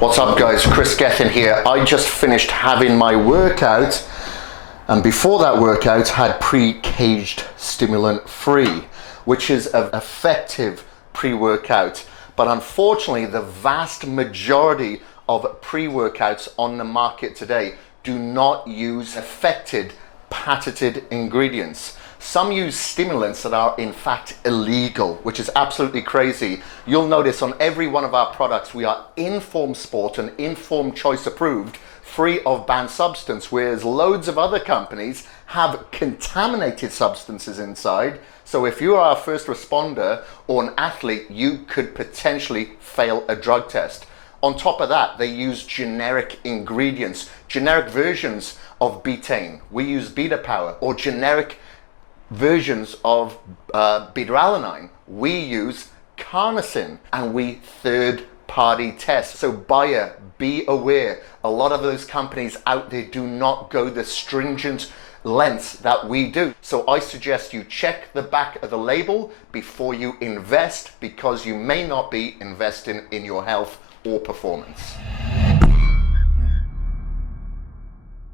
What's up guys, Kris Gethin here. I just finished having my workout, and before that workout had Pre-Kaged Stimulant-Free, which is an effective pre-workout. But unfortunately, the vast majority of pre-workouts on the market today do not use affected, patented ingredients. Some use stimulants that are in fact illegal, which is absolutely crazy. You'll notice on every one of our products we are Informed Sport and Informed Choice approved, free of banned substance, whereas loads of other companies have contaminated substances inside. So if you are a first responder or an athlete, you could potentially fail a drug test. On top of that, they use generic ingredients, generic versions of betaine. We use beta power, or generic versions of beta-alanine. We use carnosine, and we third-party test. So buyer, be aware. A lot of those companies out there do not go the stringent lengths that we do. So I suggest you check the back of the label before you invest, because you may not be investing in your health or performance.